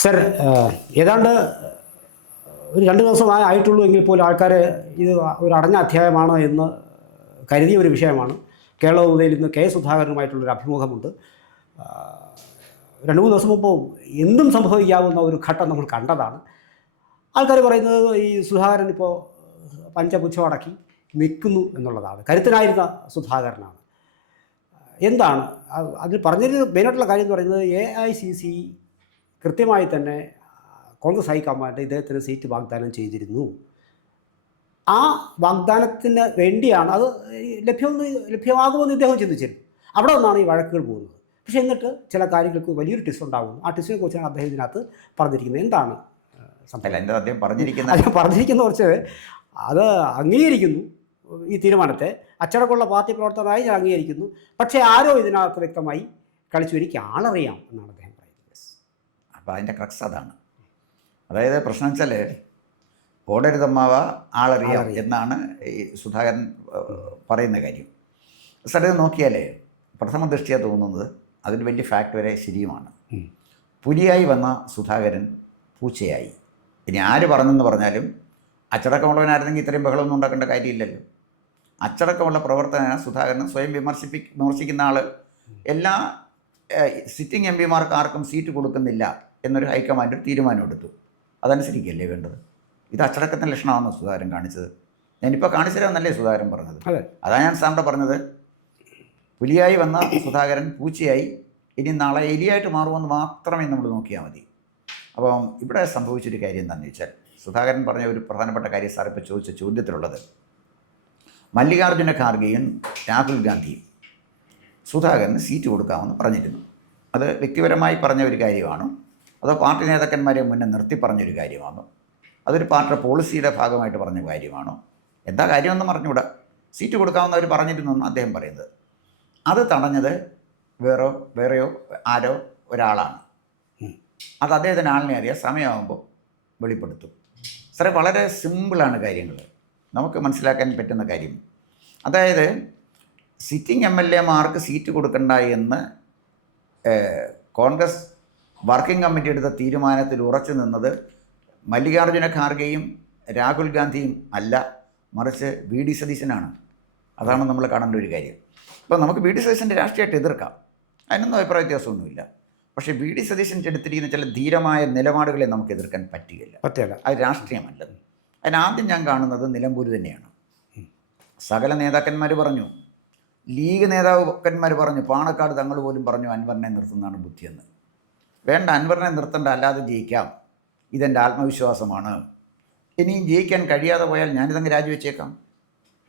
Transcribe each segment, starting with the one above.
Sir, ഏതാണ്ട് ഒരു 2 ദിവസമായി ആയിട്ടുള്ളൂ എങ്കിൽ പോലും ആൾക്കാർ ഇത് ഒരു അടഞ്ഞ അധ്യായമാണോ എന്ന് കരുതിയ ഒരു വിഷയമാണ്. കേരള ഇന്ന് കെ സുധാകരനുമായിട്ടുള്ളൊരു അഭിമുഖമുണ്ട്. 2-3 ദിവസം മുമ്പ് എന്തും സംഭവിക്കാവുന്ന ഒരു ഘട്ടം നമ്മൾ കണ്ടതാണ്. ആൾക്കാർ പറയുന്നത് ഈ സുധാകരൻ ഇപ്പോൾ പഞ്ചപുച്ഛം അടക്കി നിൽക്കുന്നു എന്നുള്ളതാണ്. കരുത്തനായിരുന്ന സുധാകരനാണ്. എന്താണ് അതിൽ പറഞ്ഞൊരു മെയിനായിട്ടുള്ള കാര്യം എന്ന് പറയുന്നത്, AICC കൃത്യമായി തന്നെ കോൺഗ്രസ് ഹൈക്കമാൻഡ് ഇദ്ദേഹത്തിന് സീറ്റ് വാഗ്ദാനം ചെയ്തിരുന്നു. ആ വാഗ്ദാനത്തിന് വേണ്ടിയാണ് അത് ലഭ്യമാകുമെന്ന് ഇദ്ദേഹം ചിന്തിച്ചിരുന്നു. അവിടെ നിന്നാണ് ഈ വഴക്കുകൾ പോകുന്നത്. പക്ഷേ എന്നിട്ട് ചില കാര്യങ്ങൾക്ക് വലിയൊരു ട്വിസ്റ്റ് ഉണ്ടാകുന്നു. ആ ട്വിസ്റ്റിനെ കുറിച്ചാണ് അദ്ദേഹം ഇതിനകത്ത് പറഞ്ഞിരിക്കുന്നത്. എന്താണ് അദ്ദേഹം പറഞ്ഞിരിക്കുന്ന കുറച്ച് അത് അംഗീകരിക്കുന്നു ഈ തീരുമാനത്തെ. അച്ചടക്കമുള്ള പാർട്ടി പ്രവർത്തകരായി ഞാൻ അംഗീകരിക്കുന്നു. പക്ഷേ ആരോ ഇതിനകത്ത് വ്യക്തമായി കളിച്ചു, എനിക്ക് ആളറിയാം എന്നാണ് അദ്ദേഹം പറയുന്നത്. അപ്പോൾ അതിൻ്റെ ക്രക്സ് അതാണ്. അതായത് പ്രശ്നം വെച്ചാൽ ഓടരുതമ്മാവ ആളറിയാം എന്നാണ് ഈ സുധാകരൻ പറയുന്ന കാര്യം. സ്ഥലത്ത് നോക്കിയാലേ പ്രഥമ ദൃഷ്ടിയ തോന്നുന്നത് അതിൽ വലിയ ഫാക്ട് വരെ ശരിയുമാണ്. പുലിയായി വന്ന സുധാകരൻ പൂച്ചയായി. ഇനി ആര് പറഞ്ഞെന്ന് പറഞ്ഞാലും അച്ചടക്കമുള്ളവനായിരുന്നെങ്കിൽ ഇത്രയും ബഹളമൊന്നും ഉണ്ടാക്കേണ്ട കാര്യമില്ലല്ലോ. അച്ചടക്കമുള്ള പ്രവർത്തന സുധാകരൻ സ്വയം വിമർശിക്കുന്ന ആൾ എല്ലാ സിറ്റിംഗ് MPമാർക്ക് ആർക്കും സീറ്റ് കൊടുക്കുന്നില്ല എന്നൊരു ഹൈക്കമാൻഡ് ഒരു തീരുമാനം എടുത്തു. അതനുസരിക്കല്ലേ വേണ്ടത്? ഇത് അച്ചടക്കത്തിൻ്റെ ലക്ഷണമാണെന്ന് സുധാകരൻ കാണിച്ചത്. ഞാനിപ്പോൾ കാണിച്ചുതരാമെന്നല്ലേ സുധാകരൻ പറഞ്ഞത്. അതാണ് ഞാൻ സാറിൻ്റെ പറഞ്ഞത്. പുലിയായി വന്ന സുധാകരൻ പൂച്ചയായി, ഇനി നാളെ എലിയായിട്ട് മാറുമെന്ന് മാത്രമേ നമ്മൾ നോക്കിയാൽ മതി. അപ്പം ഇവിടെ സംഭവിച്ചൊരു കാര്യം എന്താണെന്ന് വെച്ചാൽ, സുധാകരൻ പറഞ്ഞ ഒരു പ്രധാനപ്പെട്ട കാര്യം സാർ ഇപ്പോൾ ചോദിച്ച ചോദ്യത്തിലുള്ളത്, മല്ലികാർജ്ജുന ഖാർഗെയും രാഹുൽ ഗാന്ധിയും സുധാകരന് സീറ്റ് കൊടുക്കാമെന്ന് പറഞ്ഞിരുന്നു. അത് വ്യക്തിപരമായി പറഞ്ഞ ഒരു കാര്യമാണോ, അതോ പാർട്ടി നേതാക്കന്മാരെ മുന്നേ നിർത്തി പറഞ്ഞൊരു കാര്യമാണോ, അതൊരു പാർട്ടിയുടെ പോളിസിയുടെ ഭാഗമായിട്ട് പറഞ്ഞ കാര്യമാണോ, എന്താ കാര്യമെന്ന് പറഞ്ഞുകൂടാ. സീറ്റ് കൊടുക്കാമെന്ന് അവർ പറഞ്ഞിരുന്നു എന്ന് അദ്ദേഹം പറയുന്നത്. അത് തടഞ്ഞത് വേറെയോ ആരോ ഒരാളാണ്. അത് അദ്ദേഹത്തിന് ആളിനെ അറിയാം, സമയമാകുമ്പോൾ വെളിപ്പെടുത്തും. സാറേ, വളരെ സിമ്പിളാണ് കാര്യങ്ങൾ, നമുക്ക് മനസ്സിലാക്കാൻ പറ്റുന്ന കാര്യം. അതായത് സിറ്റിംഗ് MLAമാർക്ക് സീറ്റ് കൊടുക്കണ്ട എന്ന് കോൺഗ്രസ് വർക്കിംഗ് കമ്മിറ്റി എടുത്ത തീരുമാനത്തിൽ ഉറച്ചു നിന്നത് മല്ലികാർജ്ജുന ഖാർഗെയും രാഹുൽ ഗാന്ധിയും അല്ല, മറിച്ച് VD സതീശനാണ്. അതാണ് നമ്മൾ കാണേണ്ട ഒരു കാര്യം. അപ്പോൾ നമുക്ക് VD സതീശൻ്റെ രാഷ്ട്രീയമായിട്ട് എതിർക്കാം, അതിനൊന്നും അഭിപ്രായ വ്യത്യാസമൊന്നുമില്ല. പക്ഷേ VD സതീശൻ എടുത്തിരിക്കുന്ന ചില ധീരമായ നിലപാടുകളെ നമുക്ക് എതിർക്കാൻ പറ്റില്ല. അത് രാഷ്ട്രീയമല്ല. അതിനാദ്യം ഞാൻ കാണുന്നത് നിലമ്പൂർ തന്നെയാണ്. സകല നേതാക്കന്മാർ പറഞ്ഞു, ലീഗ് നേതാക്കന്മാർ പറഞ്ഞു, പാണക്കാട് തങ്ങൾ പോലും പറഞ്ഞു അൻവറിനെ നിർത്തുന്നതാണ് ബുദ്ധിയെന്ന്. വേണ്ട, അൻവറിനെ നിർത്തേണ്ട, അല്ലാതെ ജയിക്കാം, ഇതെൻ്റെ ആത്മവിശ്വാസമാണ്. ഇനിയും ജയിക്കാൻ കഴിയാതെ പോയാൽ ഞാനിതങ്ങ് രാജിവെച്ചേക്കാം,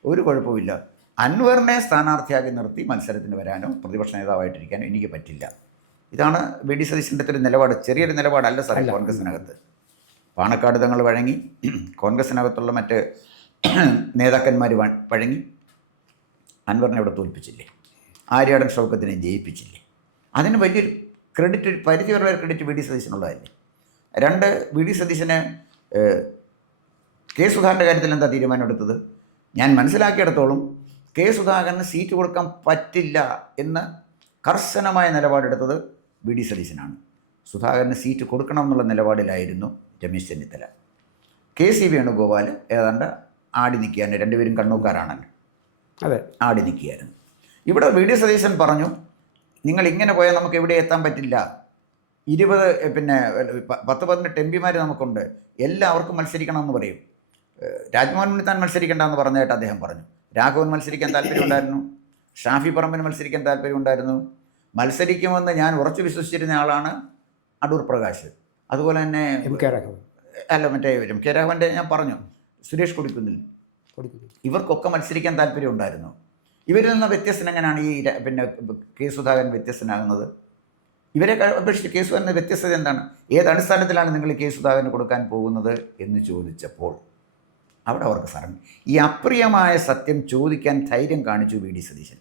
ഒരു കുഴപ്പമില്ല. അൻവറിനെ സ്ഥാനാർത്ഥിയാക്കി നിർത്തി മത്സരത്തിന് വരാനോ പ്രതിപക്ഷ നേതാവായിട്ടിരിക്കാനോ എനിക്ക് പറ്റില്ല. ഇതാണ് VD സതീശൻ്റെ ഒരു നിലപാട്. ചെറിയൊരു നിലപാടല്ല സാറേ കോൺഗ്രസിനകത്ത്. പാണക്കാട് തങ്ങൾ വഴങ്ങി, കോൺഗ്രസിനകത്തുള്ള മറ്റ് നേതാക്കന്മാർ വഴങ്ങി, അൻവറിനെ അവിടെ തോൽപ്പിച്ചില്ലേ, ആര്യാടൻ ഷൗക്കത്തിനെ ജയിപ്പിച്ചില്ലേ. അതിന് വലിയൊരു ക്രെഡിറ്റ്, പരിധിവരെ ക്രെഡിറ്റ് VD സതീശനുള്ളതല്ലേ. 2, VD സതീശന് കെ സുധാകരൻ്റെ കാര്യത്തിൽ എന്താ തീരുമാനം എടുത്തത്? ഞാൻ മനസ്സിലാക്കിയിടത്തോളം കെ സുധാകരന് സീറ്റ് കൊടുക്കാൻ പറ്റില്ല എന്ന് കർശനമായ നിലപാടെടുത്തത് VD സതീശനാണ്. സുധാകരന് സീറ്റ് കൊടുക്കണം എന്നുള്ള നിലപാടിലായിരുന്നു രമേശ് ചെന്നിത്തല. KC വേണുഗോപാൽ ഏതാണ്ട് ആടി നിൽക്കുകയാണ്. രണ്ടുപേരും കണ്ണൂക്കാരാണല്ലോ, അതെ, ആടി നിൽക്കുകയായിരുന്നു. ഇവിടെ VD സതീശൻ പറഞ്ഞു, നിങ്ങൾ ഇങ്ങനെ പോയാൽ നമുക്ക് എവിടെ എത്താൻ പറ്റില്ല. 10-18 MPമാർ നമുക്കുണ്ട്, എല്ലാവർക്കും മത്സരിക്കണമെന്ന് പറയും. രാജ്മോഹൻ ഉണ്ണിത്താൻ മത്സരിക്കേണ്ടെന്ന് പറഞ്ഞതായിട്ട് അദ്ദേഹം പറഞ്ഞു. രാഘവൻ മത്സരിക്കാൻ താല്പര്യമുണ്ടായിരുന്നു, ഷാഫി പറമ്പിന് മത്സരിക്കാൻ താല്പര്യമുണ്ടായിരുന്നു. മത്സരിക്കുമെന്ന് ഞാൻ ഉറച്ചു വിശ്വസിച്ചിരുന്ന ആളാണ് അടൂർ പ്രകാശ്. അതുപോലെ തന്നെ MK രാഘവൻ, MK രാഘവൻ്റെ ഞാൻ പറഞ്ഞു, സുരേഷ് കൊടിക്കുന്നിൽ, ഇവർക്കൊക്കെ മത്സരിക്കാൻ താല്പര്യമുണ്ടായിരുന്നു. ഇവരിൽ നിന്ന് വ്യത്യസ്തൻ എങ്ങനെയാണ് ഈ കെ സുധാകരൻ വ്യത്യസ്തനാകുന്നത്? ഇവരെ അപേക്ഷിച്ച് കെ സുധാകരൻ്റെ വ്യത്യസ്തത എന്താണ്? ഏതടിസ്ഥാനത്തിലാണ് നിങ്ങൾ കെ സുധാകരന് കൊടുക്കാൻ പോകുന്നത് എന്ന് ചോദിച്ചപ്പോൾ അവിടെ അവർക്ക് സാറൻ ഈ അപ്രിയമായ സത്യം ചോദിക്കാൻ ധൈര്യം കാണിച്ചു VD സതീശൻ.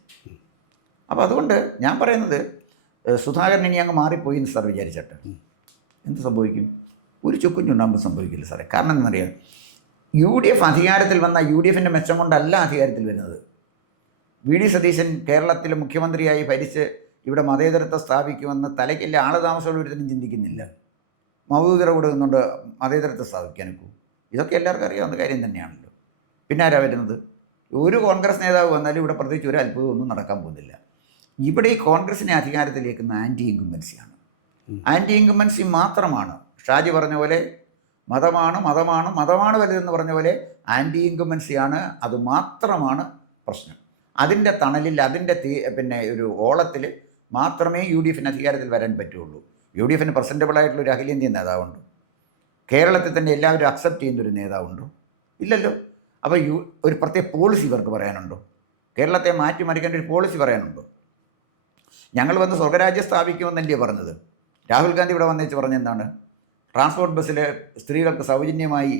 അപ്പോൾ അതുകൊണ്ട് ഞാൻ പറയുന്നത്, സുധാകരൻ ഇനി അങ്ങ് മാറിപ്പോയി എന്ന് സാർ വിചാരിച്ചിട്ട് എന്ത് സംഭവിക്കും? ഒരു ചുക്കുഞ്ഞുണ്ടാകുമ്പോൾ സംഭവിക്കില്ല സാറേ. കാരണം എന്നറിയാം, UDF അധികാരത്തിൽ വന്ന UDFൻ്റെ മെച്ചം കൊണ്ടല്ല അധികാരത്തിൽ വരുന്നത്. VD സതീശൻ കേരളത്തിലെ മുഖ്യമന്ത്രിയായി ഭരിച്ച് ഇവിടെ മതേതരത്വം സ്ഥാപിക്കുമെന്ന് തലയ്ക്കില്ല ആൾ താമസമുള്ള ഒരുത്തരും ചിന്തിക്കുന്നില്ല. മൗദൂദര കൂടെ നിന്നുകൊണ്ട് മതേതരത്തെ സ്ഥാപിക്കാൻ ഒക്കൂ? ഇതൊക്കെ എല്ലാവർക്കും അറിയാവുന്ന കാര്യം തന്നെയാണല്ലോ. പിന്നെ ആരാ വരുന്നത്? ഒരു കോൺഗ്രസ് നേതാവ് വന്നാലും ഇവിടെ പ്രത്യേകിച്ച് ഒരു അത്ഭുതമൊന്നും നടക്കാൻ പോകുന്നില്ല. ഇവിടെ ഈ കോൺഗ്രസിനെ അധികാരത്തിലേക്കുന്ന ആൻറ്റി ഇൻകംബൻസിയാണ്. ആൻറ്റി ഇൻകംബൻസി മാത്രമാണ്. ഷാജി പറഞ്ഞ പോലെ മതമാണ് വലുതെന്ന് പറഞ്ഞ പോലെ ആൻറ്റി ഇൻകംബൻസിയാണ്. അത് മാത്രമാണ് പ്രശ്നം. അതിൻ്റെ തണലിൽ, അതിൻ്റെ ഒരു ഓളത്തിൽ മാത്രമേ UDF അധികാരത്തിൽ വരാൻ പറ്റുള്ളൂ. UDF പ്രസൻറ്റബിളായിട്ടുള്ളൊരു അഖിലേന്ത്യൻ നേതാവുണ്ട്? കേരളത്തിൽ തന്നെ എല്ലാവരും അക്സെപ്റ്റ് ചെയ്യുന്നൊരു നേതാവുണ്ടോ? ഇല്ലല്ലോ. അപ്പോൾ ഒരു പ്രത്യേക പോളിസി ഇവർക്ക് പറയാനുണ്ടോ? കേരളത്തെ മാറ്റിമറിക്കേണ്ട ഒരു പോളിസി പറയാനുണ്ടോ? ഞങ്ങൾ വന്ന് സ്വർഗരാജ്യം സ്ഥാപിക്കുമെന്നല്ലേ പറഞ്ഞത്? രാഹുൽ ഗാന്ധി ഇവിടെ വന്നേച്ച് പറഞ്ഞെന്താണ്? ട്രാൻസ്പോർട്ട് ബസ്സിൽ സ്ത്രീകൾക്ക് സൗജന്യമായി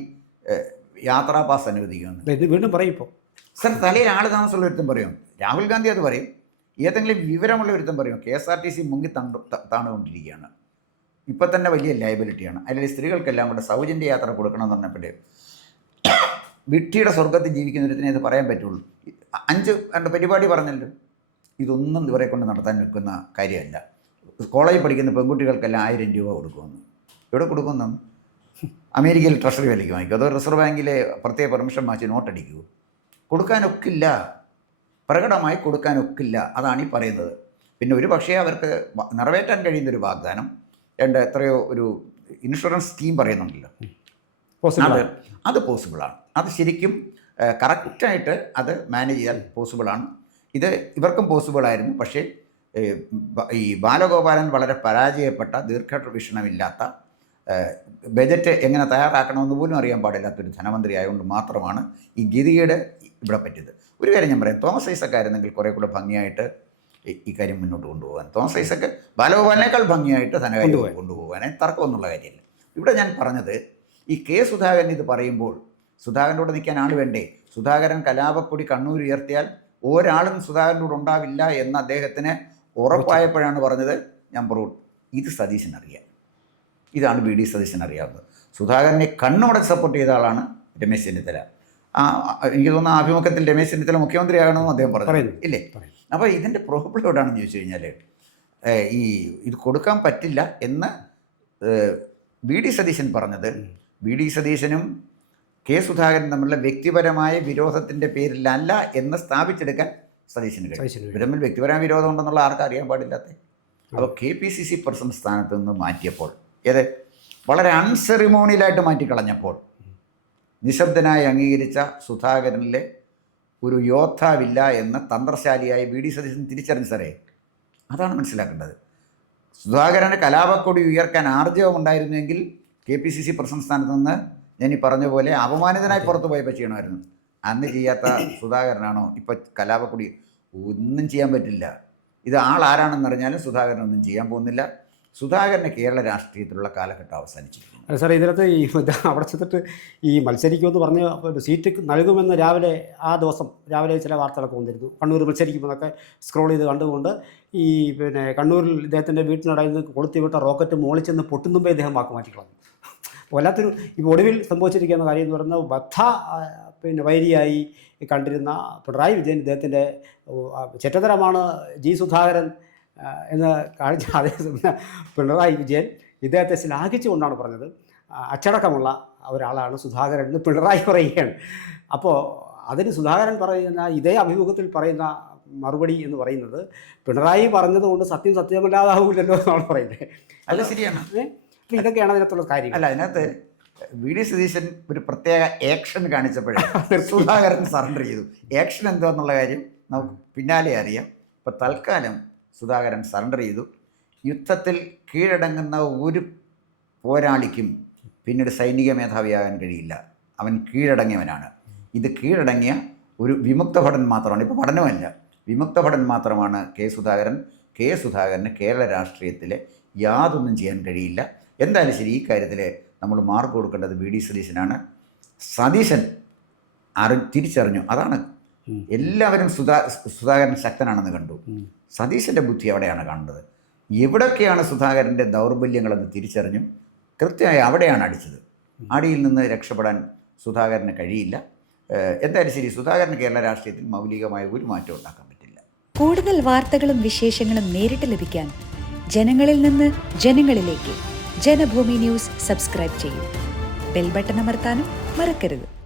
യാത്രാ പാസ് അനുവദിക്കുമെന്ന്. വീണ്ടും പറയും ഇപ്പോൾ. സർ, തലയിൽ ആൾ താമസമുള്ള ഒരുത്തം പറയും. രാഹുൽ ഗാന്ധി അത് പറയും. ഏതെങ്കിലും വിവരമുള്ള ഒരുത്തം പറയും. KSRTC മുങ്ങി താണുകൊണ്ടിരിക്കുകയാണ്. ഇപ്പം തന്നെ വലിയ ലയബിലിറ്റിയാണ്. അല്ലെങ്കിൽ സ്ത്രീകൾക്കെല്ലാം കൂടെ സൗജന്യ യാത്ര കൊടുക്കണമെന്ന് പറഞ്ഞപ്പോഴേ വിട്ടിയുടെ സ്വർഗത്തിൽ ജീവിക്കുന്ന ഒരുത്തിനെ ഇത് പറയാൻ പറ്റുള്ളൂ. 5 പരിപാടി പറഞ്ഞല്ലോ. ഇതൊന്നും ഇവരെ കൊണ്ട് നടത്താൻ വെക്കുന്ന കാര്യമല്ല. കോളേജിൽ പഠിക്കുന്ന പെൺകുട്ടികൾക്കെല്ലാം 1000 രൂപ കൊടുക്കുമെന്ന്. എവിടെ കൊടുക്കുമെന്നാണ്? അമേരിക്കയിൽ ട്രഷറി വിലയ്ക്ക് വാങ്ങിക്കും. അതോ റിസർവ് ബാങ്കിലെ പ്രത്യേക പെർമിഷൻ വാങ്ങിച്ച് നോട്ടടിക്കുമോ? കൊടുക്കാനൊക്കില്ല, പ്രകടമായി കൊടുക്കാനൊക്കില്ല. അതാണ് ഈ പറയുന്നത്. പിന്നെ ഒരു പക്ഷേ അവർക്ക് നിറവേറ്റാൻ കഴിയുന്നൊരു വാഗ്ദാനം, എത്രയോ ഒരു ഇൻഷുറൻസ് സ്കീം പറയുന്നുണ്ടല്ലോ, അത് പോസിബിളാണ്. അത് ശരിക്കും കറക്റ്റായിട്ട് അത് മാനേജ് ചെയ്യാൻ പോസിബിളാണ്. ഇത് ഇവർക്കും പോസിബിളായിരുന്നു. പക്ഷേ ഈ ബാലഗോപാലൻ വളരെ പരാജയപ്പെട്ട, ദീർഘവീക്ഷണമില്ലാത്ത, ബജറ്റ് എങ്ങനെ തയ്യാറാക്കണമെന്ന് പോലും അറിയാൻ പാടില്ലാത്തൊരു ധനമന്ത്രി ആയതുകൊണ്ട് മാത്രമാണ് ഈ ഗതികേട് ഇവിടെ പറ്റിയത്. ഒരു കാര്യം ഞാൻ പറയാം, തോമസ് ഐസക്കായിരുന്നെങ്കിൽ കുറേ കൂടെ ഭംഗിയായിട്ട് ഈ കാര്യം മുന്നോട്ട് കൊണ്ടുപോകാൻ, തോമസ് ഐസക്ക് ബാലഗോപാലിനേക്കാൾ ഭംഗിയായിട്ട് ധനകാര്യം കൊണ്ടുപോകാൻ തർക്കമൊന്നുള്ള കാര്യമില്ല. ഇവിടെ ഞാൻ പറഞ്ഞത്, ഈ സുധാകരൻ ഇത് പറയുമ്പോൾ സുധാകരൻ്റെ കൂടെ നിൽക്കാൻ ആൾ വേണ്ടേ? സുധാകരൻ കലാപക്കൊടി കണ്ണൂർ ഉയർത്തിയാൽ ഒരാളും സുധാകരൻ്റെ കൂടെ ഉണ്ടാവില്ല എന്ന് അദ്ദേഹത്തിന് ഉറപ്പായപ്പോഴാണ് പറഞ്ഞത്, ഞാൻ പറഞ്ഞു ഇത് സതീശനറിയാം, ഇതാണ് BD സതീശൻ അറിയാവുന്നത്. സുധാകരനെ കണ്ണോടെ സപ്പോർട്ട് ചെയ്ത ആളാണ് രമേശ് ചെന്നിത്തല. എനിക്ക് തോന്നുന്ന ആഭിമുഖ്യത്തിൽ രമേശ് ചെന്നിത്തല മുഖ്യമന്ത്രിയാകണമെന്ന് അദ്ദേഹം പറഞ്ഞു ഇല്ലേ? അപ്പോൾ ഇതിൻ്റെ പ്രോബ്ലം എവിടെയാണെന്ന് ചോദിച്ചു കഴിഞ്ഞാൽ, ഇത് കൊടുക്കാൻ പറ്റില്ല എന്ന് BD സതീശൻ പറഞ്ഞത്, BD സതീശനും സുധാകരൻ തമ്മിലുള്ള വ്യക്തിപരമായ വിരോധത്തിൻ്റെ പേരിലല്ല എന്ന് സ്ഥാപിച്ചെടുക്കാൻ സതീശന് കഴിയും. ഇവർ തമ്മിൽ വ്യക്തിപരമായ വിരോധം ഉണ്ടെന്നുള്ള ആർക്കും അറിയാൻ പാടില്ലാത്ത. അപ്പോൾ KPCC പ്രസിഡന്റ് സ്ഥാനത്ത് നിന്ന് മാറ്റിയപ്പോൾ, വളരെ അൺസെറിമോണിയലായിട്ട് മാറ്റിക്കളഞ്ഞപ്പോൾ, നിശബ്ദനായി അംഗീകരിച്ച സുധാകരനിലെ ഒരു യോദ്ധാവില്ല എന്ന് തന്ത്രശാലിയായ BD സതീശൻ തിരിച്ചറിഞ്ഞ സാറേ. അതാണ് മനസ്സിലാക്കേണ്ടത്. സുധാകരൻ്റെ കലാപക്കൊടി ഉയർക്കാൻ ആർജവമുണ്ടായിരുന്നെങ്കിൽ KPCC പ്രസിഡന്റ് സ്ഥാനത്ത് നിന്ന് ഞാൻ ഈ പറഞ്ഞ പോലെ അപമാനിതനായി പുറത്തു പോയപ്പോൾ ചെയ്യണമായിരുന്നു. അന്ന് ചെയ്യാത്ത സുധാകരനാണോ ഇപ്പോൾ കലാപക്കൊടി? ഒന്നും ചെയ്യാൻ പറ്റില്ല. ഇത് ആരാണെന്നറിഞ്ഞാലും സുധാകരനൊന്നും ചെയ്യാൻ പോകുന്നില്ല. സുധാകരന് കേരള രാഷ്ട്രീയത്തിലുള്ള കാലഘട്ടം അവസാനിച്ചിരിക്കുന്നു. അല്ല സാറേ, ഇതിനകത്ത് അവിടെ ചെന്നിട്ട് ഈ മത്സരിക്കുമെന്ന് പറഞ്ഞ് സീറ്റ് നൽകുമെന്ന് ആ ദിവസം രാവിലെ ചില വാർത്തകളൊക്കെ വന്നിരുന്നു. കണ്ണൂർ മത്സരിക്കുമെന്നൊക്കെ സ്ക്രോൾ ചെയ്ത് കണ്ടുകൊണ്ട് ഈ കണ്ണൂരിൽ ഇദ്ദേഹത്തിൻ്റെ വീട്ടിനടയിൽ നിന്ന് കൊളുത്തിവിട്ട റോക്കറ്റ് മോളിൽ ചെന്ന് പൊട്ടുന്നുമ്പേ ഇദ്ദേഹം വാക്ക് മാറ്റിക്കളഞ്ഞു. വല്ലാത്തൊരു ഇപ്പോൾ ഒടുവിൽ സംഭവിച്ചിരിക്കുന്ന കാര്യം എന്ന് പറയുന്നത് വൈരിയായി കണ്ടിരുന്ന പിണറായി വിജയൻ ഇദ്ദേഹത്തിൻ്റെ ചെറ്റതരമാണ് സുധാകരൻ എന്ന് കാണിച്ച അതേസമയം പിണറായി വിജയൻ ഇദ്ദേഹത്തെ ശ്ലാഘിച്ചുകൊണ്ടാണ് പറഞ്ഞത്. അച്ചടക്കമുള്ള ഒരാളാണ് സുധാകരൻ എന്ന് പിണറായി പറയുകയാണ്. അപ്പോൾ അതിന് സുധാകരൻ പറയുന്ന ഇതേ അഭിമുഖത്തിൽ പറയുന്ന മറുപടി എന്ന് പറയുന്നത്, പിണറായി പറഞ്ഞതുകൊണ്ട് സത്യമല്ലാതാവില്ലല്ലോ എന്നാണ് പറയുന്നത്. അല്ല, ശരിയാണ്. അപ്പോൾ ഇതൊക്കെയാണ് അതിനകത്തുള്ള കാര്യം. അല്ല, അതിനകത്ത് BD സതീശൻ ഒരു പ്രത്യേക ആക്ഷൻ കാണിച്ചപ്പോഴേ സുധാകരൻ സറണ്ടർ ചെയ്തു. ആക്ഷൻ എന്താണെന്നുള്ള കാര്യം നമുക്ക് പിന്നാലെ അറിയാം. ഇപ്പോൾ തൽക്കാലം സുധാകരൻ സറണ്ടർ ചെയ്തു. യുദ്ധത്തിൽ കീഴടങ്ങുന്ന ഒരു പോരാളിക്കും പിന്നീട് സൈനിക മേധാവിയാകാൻ കഴിയില്ല. അവൻ കീഴടങ്ങിയവനാണ്. ഇത് കീഴടങ്ങിയ ഒരു വിമുക്ത ഭടൻ മാത്രമാണ്. ഇപ്പോൾ പഠനമല്ല, വിമുക്ത ഭടൻ മാത്രമാണ് സുധാകരൻ. സുധാകരന് കേരള രാഷ്ട്രീയത്തിൽ യാതൊന്നും ചെയ്യാൻ കഴിയില്ല. എന്തായാലും ശരി, ഈ കാര്യത്തിൽ നമ്മൾ മാർക്ക് കൊടുക്കേണ്ടത് BD സതീശനാണ്. സതീശൻ തിരിച്ചറിഞ്ഞു. അതാണ് എല്ലാവരും സുധാകരൻ ശക്തനാണെന്ന് കണ്ടു. സതീശൻ്റെ ബുദ്ധി അവിടെയാണ് കാണേണ്ടത്. എവിടൊക്കെയാണ് സുധാകരൻ്റെ ദൗർബല്യങ്ങളെന്ന് തിരിച്ചറിഞ്ഞു. കൃത്യമായി അവിടെയാണ് അടിച്ചത്. അടിയിൽ നിന്ന് രക്ഷപ്പെടാൻ സുധാകരന് കഴിയില്ല. എന്തായാലും ശരി, സുധാകരന് കേരള രാഷ്ട്രീയത്തിൽ മൗലികമായ ഒരു മാറ്റം ഉണ്ടാക്കാൻ പറ്റില്ല. കൂടുതൽ വാർത്തകളും വിശേഷങ്ങളും നേരിട്ട് ലഭിക്കാൻ ജനങ്ങളിൽ നിന്ന് ജനങ്ങളിലേക്ക് ജനഭൂമി ന്യൂസ് സബ്സ്ക്രൈബ് ചെയ്യൂ. ബെൽ ബട്ടൺ അമർത്താനും മറക്കരുത്.